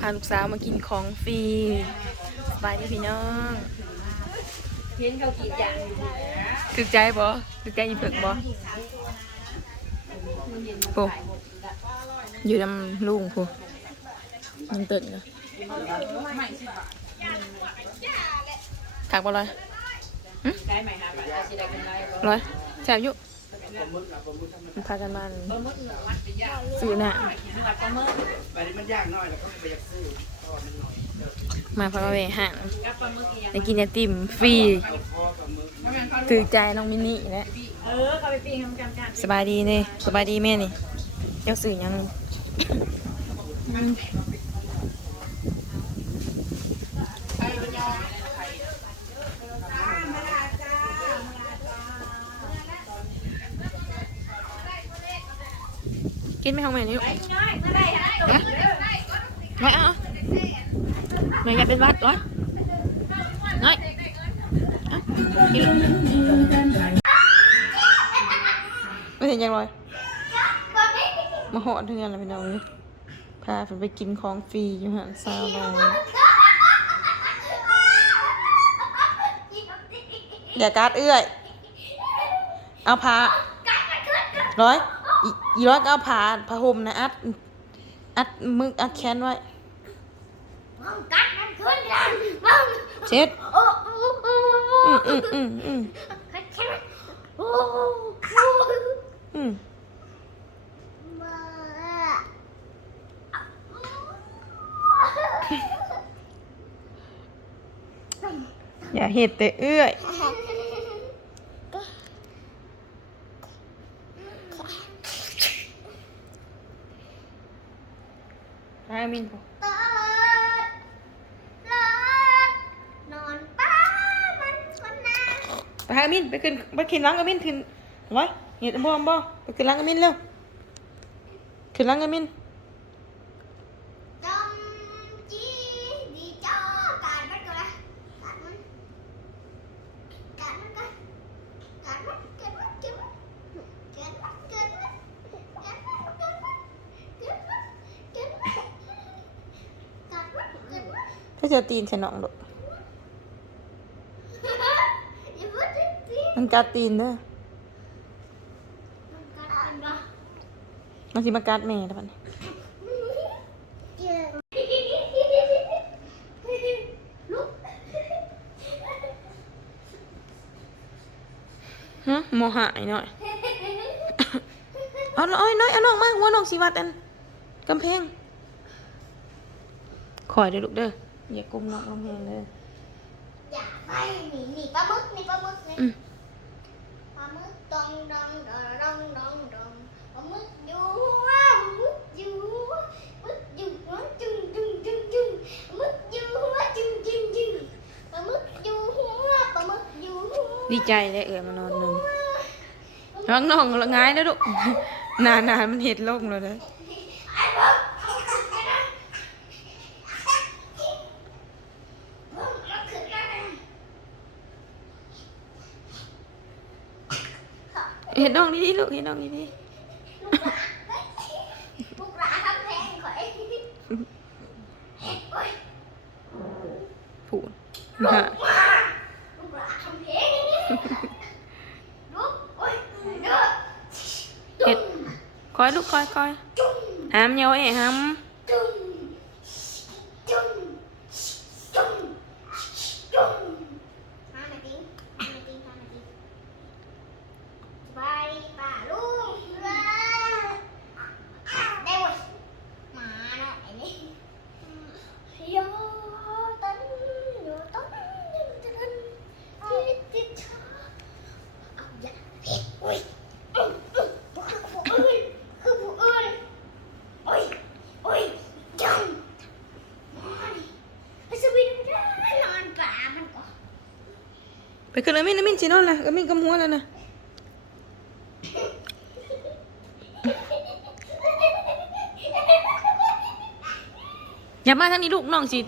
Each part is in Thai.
พาลูกสาวมากินของฟรีสบายดีพี่น้องเห็นเขากินอย่างถึกใจบ่ถึกใจอีเผือกบ่โอ้อยู่นำลุงพูยังตื่นอยู่ถักบ่ลอยร้อยแซ่บยู่ พากันมันซื้อน่ะมาพากันไปห่างไปกินไอติมฟรีถือใจน้องมินิแล้วสบายดีเนี่ยสบายดีแม่นี่เจ้าสื่อยังนี่ กินไหมของแม่นี่ลูกไม่เอาแม่อยากเป็นวัดร้อยน้อยเอากินลูกไม่เห็นยังเลยมาหอดทุกอย่างเลยพี่น้องนี่พาผมไปกินของฟรีอยู่หันซาวเราอย่าการ์ดเอื้อย เอาผ้าร้อย อีอีร้อยก็เอาผ้าผ้าห่มนะอัดอัดมึกอัดแขนไว้กัดมันขึ้นกันมึงเช็ดโอ้โอ้โอ้อืมอืมอืมอืมกัดแค่นั้นโอ้โอ้อืมมาอย่าเห็ดแต่เอื้อย ไปมินพอตอดลอดนอนป้ามันคนน่ะไปหามินไปขึ้นไปขึ้นหล้างกับมินขึ้นไว้เห็นบ่บ่ไปขึ้นหล้างกับมินเร็วขึ้นหล้างกับมิน จอตีนใส่น้องลูกอย่าพูดจริงมันกัดตีนเด้อๆมันการมันก็มันสิมากัดแม่แล้วมันเจอลุกฮะโมหายหน่อย เอาน้อยน้อยเอาน้องมาหัวน้องสิวัดอันกำแพงคอยเด้อลูกเด้อ อย่าก้มน้องลงแหงเด้ออย่าไปหนีหนีปลาหมึกหนีปลาหมึกนี่อืม ปลาหมึกดองดองดองดองดองดองปลาหมึกอยู่ว้าวหมึกอยู่หมึกอยู่หัวจุงจุงจุงจุงหมึกอยู่หัวจุงจุงจุงปลาหมึกอยู่หัวปลาหมึกอยู่หัวดีใจได้เอือมานอนหนึ่งน้องน้องละง่ายนะลูกนานนานมันเห็ดลงเลยนะ เห็ดน้องดีๆลูกเห็ดน้องดีพวกหลาทำแทงข่อยโอ้ยๆผูนฮะลูกหลาทำแทงลูกโอ้ยเด้อเห็ดคอยลูกคอยคอยจุ้งหามเยาเอ๋หาม ไปขึ้นอามิ้นอามิ้นจีนอนละอามิ้นกำหัวแล้วนะอย่ามาทางนี้ลูกน้องจี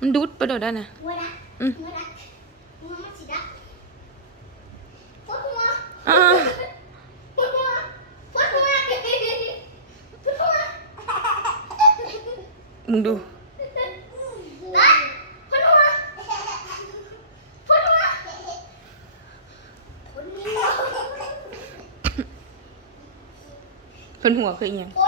มันดูดไปโดดได้นะอืมมึงดู เพิ่นหัวคืออีหยังพ่น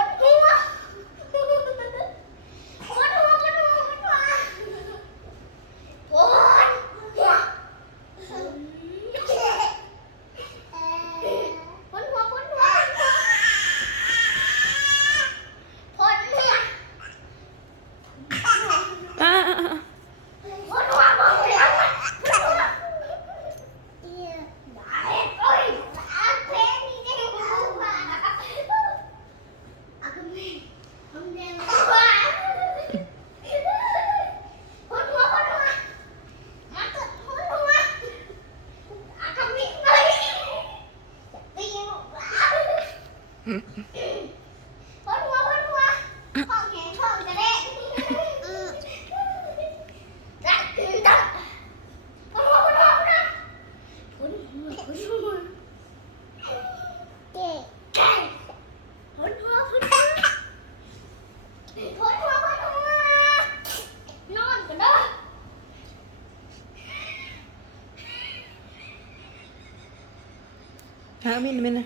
Amin naman na.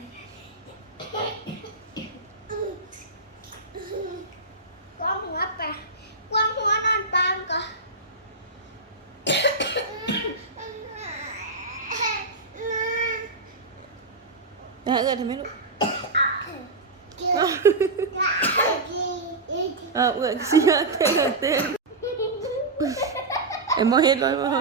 Kuha ko nga pa. Kuha ko nga ng pan ko. Nakagad naman lo. Ah, wag siya. Ate, ate. Emohin mo.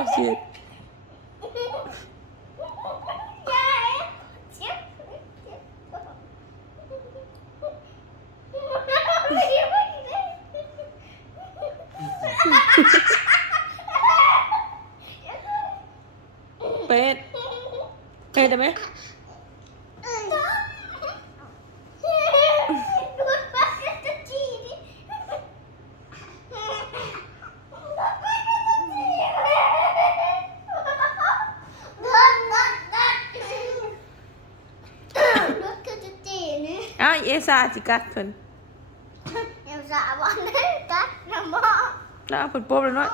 ได้ไหมรถคือจะจีนี่อ้าวเอซาสิกัดเพิ่นเอลซ่าบอกนั่นกัดนะหมอแล้วเอาเพิ่นโป๊บแล้วเนาะ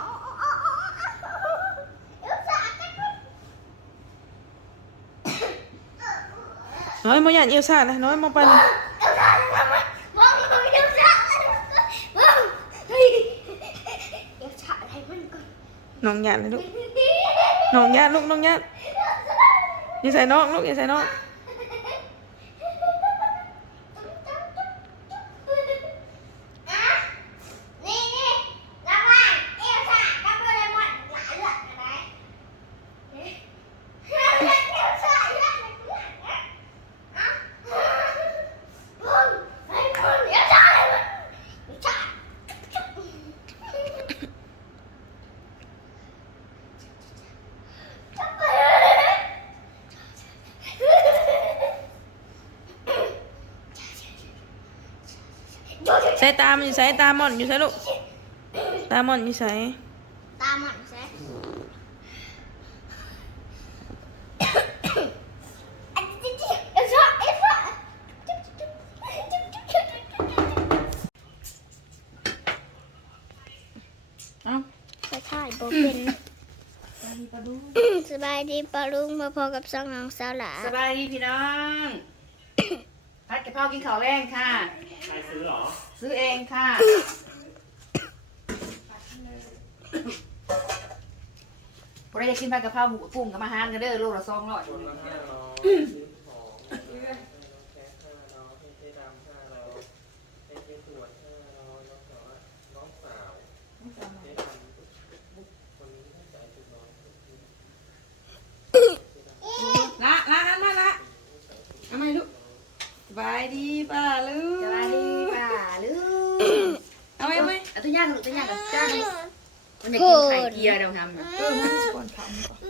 น้อยมอยันเอลซ่านะน้อยมองไปนะน้องยันนะลูกน้องยันลูกน้องยันอย่าใส่น้องลูกอย่าใส่นอง ใส่ตามันอยู่ใส่ตาม่อนอยู่ใส่ลูกตาม่อนอยู่ใส่ตามมันใช่อันนี้เอลซ่าเอลซ่าเอ้าไปถ่ายโบเป็นสบายดีปาลุงมาพอกับสองน้องสาวหลาสบายดีพี่น้อง พัดกะเพรากินข้าวแรงค่ะ ใครซื้อหรอ ซื้อเองค่ะ พอได้จะกินผัดกะเพราหมูกุ้งกับอาหารกันเด้อโลละสองร้อย คนละห้าร้อยซื้อของแค่ห้าร้อยให้เจ๊ดำห้าร้อยให้เจ๊ตรวจห้าร้อยน้องสาวน้องสาวเจ๊ดำคนนี้ให้ใจายจุดน้อย ละละละมาละเอาไหมลูกสบายดีป้าลูก สบายดีป่าลืม เอาไหมเอาไหม เอาตัวย่างกับตัวย่างกับจ้าง มันอยากกินไข่เกียร์เราทำน่ะเออมันสิก่อนทำก่อน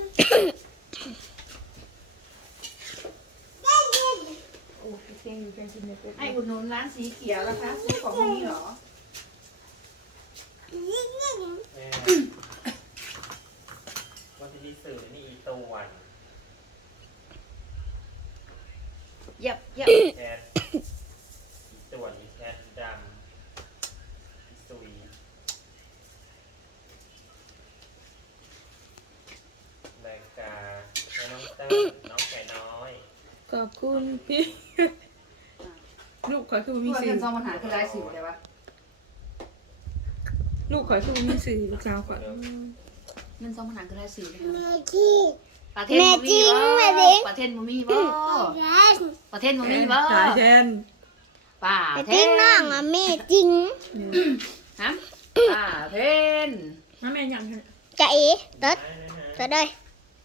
โอ้เพลงอยู่เพลงกินเนี่ยให้อุดหนุนร้านสีเขียวนะคะซื้อของพวกนี้เหรอแม่วันที่ดีสื่อนี่อีตะวันเยับเยับแทนอีตะวันอีแทนดำอีสุย อบ คุณพี่ลูกข่อยคือบ่มีเพื่อนสื่อเงินซองปัญหาคือรายสิบเลยวะลูกข่อยคือบ่มีสื่อลูกสาวข่อยเงินซองปัญหาคือรายสิบเลยแม่ที่ประเทศแม่บ่จริมีงบ่แม่จริงประเทศบ่มีบ่ประเทศบ่มีบ่ตายแทนป่าแต่เทที่นน้องอะแม่จริงฮะป่าเทนมาแม่ยังให้จะเอ๋ตัดตัดเลย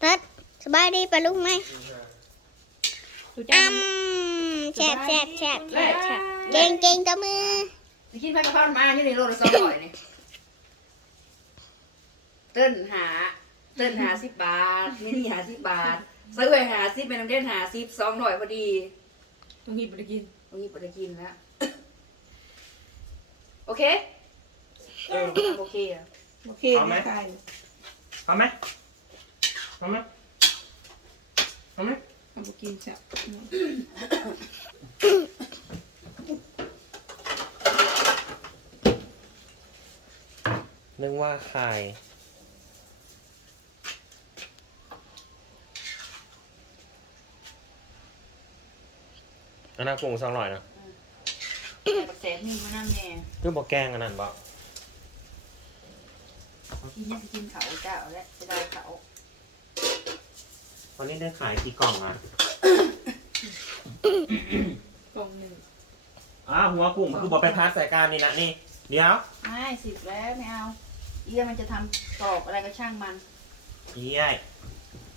ตัดสบายดีปะลูกไหม ตัวอ้จ้าำแฉบแฉบแฉบแฉบแฉบเก่งเก่งตะมือสิกินไปกระเพรามาอยู่ในโลละสองร้อยนี่เติ้นหา เติ้นหาสิบบาทมินี่หาสิบบาทซื้อไปหาสิเป็นน้ำเด่นหาสิบสองร้อยพอดีต้องหยิบไปกินตรงนี้ปได้กินแล้วโอเคเออโอเคอะโอเคเอาไหมใช่เอาไหมเอาไหมเอาไหม ทำบ่กินจ้ะนึกว่าใครอันนั้นกุ้งสองร้อยนะแต่แสนนี่มานั่นแน่คือบอกแกงอันนั้นบ่กินยังจะกินเขาเจ้าและจะได้เขา วันนี้ได้ขายกี่กล่องอะกล่องหนึ่งอ้าวหัวกุ้งคือบอกเป็นพาร์ทใส่การนี่นะนี่ เดี๋ยวไม่สิบแล้วไม่เอา เอี้ยมันจะทำกรอบอะไรก็ช่างมัน เอี้ยย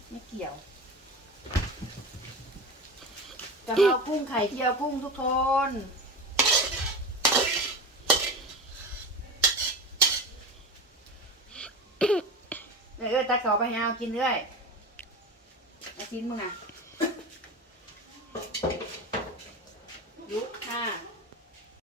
ไม่เกี่ยวกะเพรากุ้งไข่เจียวกุ้งทุกคน เอ้ยเอ้ยตาเก่าไปให้เอากินเรื่อยเอา ชิ้นมึงอะยุบค่ะ